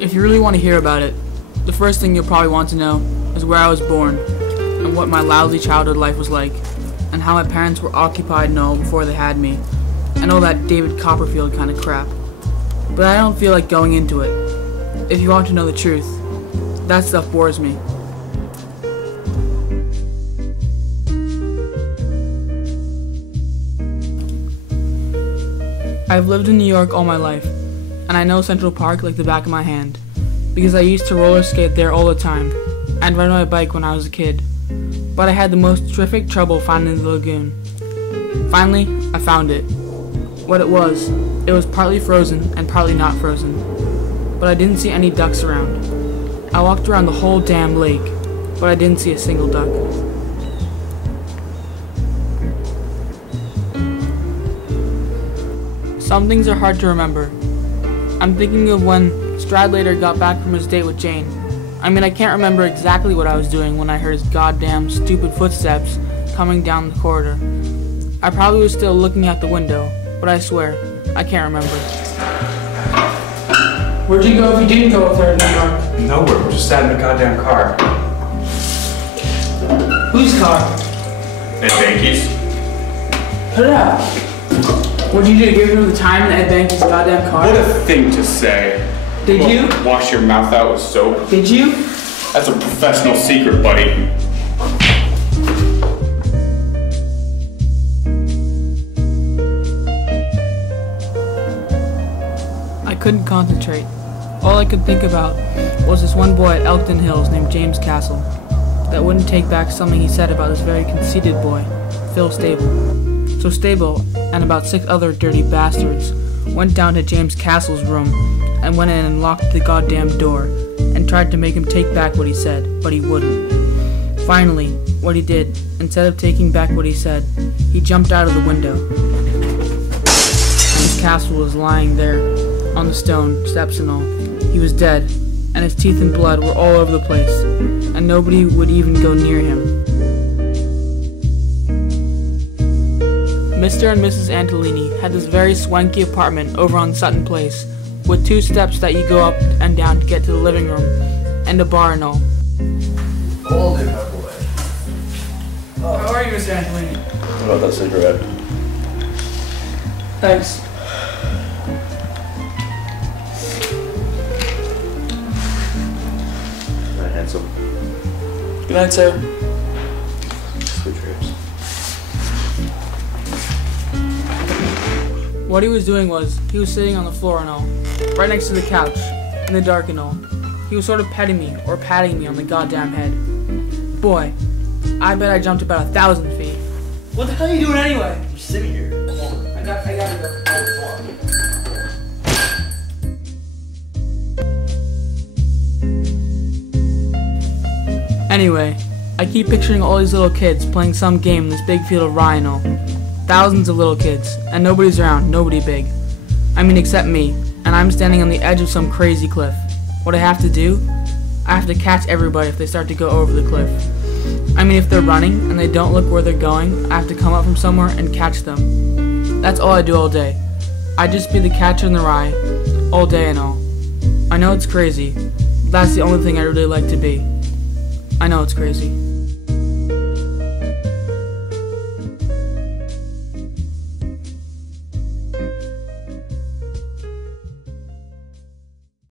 If you really want to hear about it, the first thing you'll probably want to know is where I was born, and what my lousy childhood life was like, and how my parents were occupied and all before they had me, and all that David Copperfield kind of crap. But I don't feel like going into it. If you want to know the truth, that stuff bores me. I've lived in New York all my life, and I know Central Park like the back of my hand, because I used to roller skate there all the time, and ride my bike when I was a kid. But I had the most terrific trouble finding the lagoon. Finally, I found it. What it was partly frozen and partly not frozen, but I didn't see any ducks around. I walked around the whole damn lake, but I didn't see a single duck. Some things are hard to remember. I'm thinking of when Stradlater got back from his date with Jane. I mean, I can't remember exactly what I was doing when I heard his goddamn stupid footsteps coming down the corridor. I probably was still looking out the window, but I swear, I can't remember. Where'd you go if you didn't go with her in New York? Nowhere, we're just sat in the goddamn car. Whose car? Ed Banky's. Put it out. What'd you do, give her the time in Ed Banky's goddamn car? What a thing to say. Did you? Wash your mouth out with soap. Did you? That's a professional secret, buddy. I couldn't concentrate. All I could think about was this one boy at Elkton Hills named James Castle that wouldn't take back something he said about this very conceited boy, Phil Stable. So Stable and about 6 other dirty bastards went down to James Castle's room and went in and locked the goddamn door and tried to make him take back what he said, but he wouldn't. Finally, what he did, instead of taking back what he said, he jumped out of the window. James Castle was lying there on the stone steps and all. He was dead, and his teeth and blood were all over the place, and nobody would even go near him. Mr. and Mrs. Antolini had this very swanky apartment over on Sutton Place, with 2 steps that you go up and down to get to the living room, and a bar and all. Hold it, my boy. How are you, Mr. Antolini? What about that cigarette? Thanks. Very handsome. Good night, sir. Sweet dreams. What he was doing was, he was sitting on the floor and all, right next to the couch, in the dark and all. He was sort of petting me, or patting me on the goddamn head. Boy, I bet I jumped about 1,000 feet. What the hell are you doing anyway? I'm just sitting here. I gotta go. Anyway, I keep picturing all these little kids playing some game in this big field of rye and all. Thousands of little kids, and nobody's around, nobody big. I mean, except me, and I'm standing on the edge of some crazy cliff. What I have to do? I have to catch everybody if they start to go over the cliff. I mean, if they're running and they don't look where they're going, I have to come up from somewhere and catch them. That's all I do all day. I just be the catcher in the rye, all day and all. I know it's crazy, but that's the only thing I really like to be. I know it's crazy.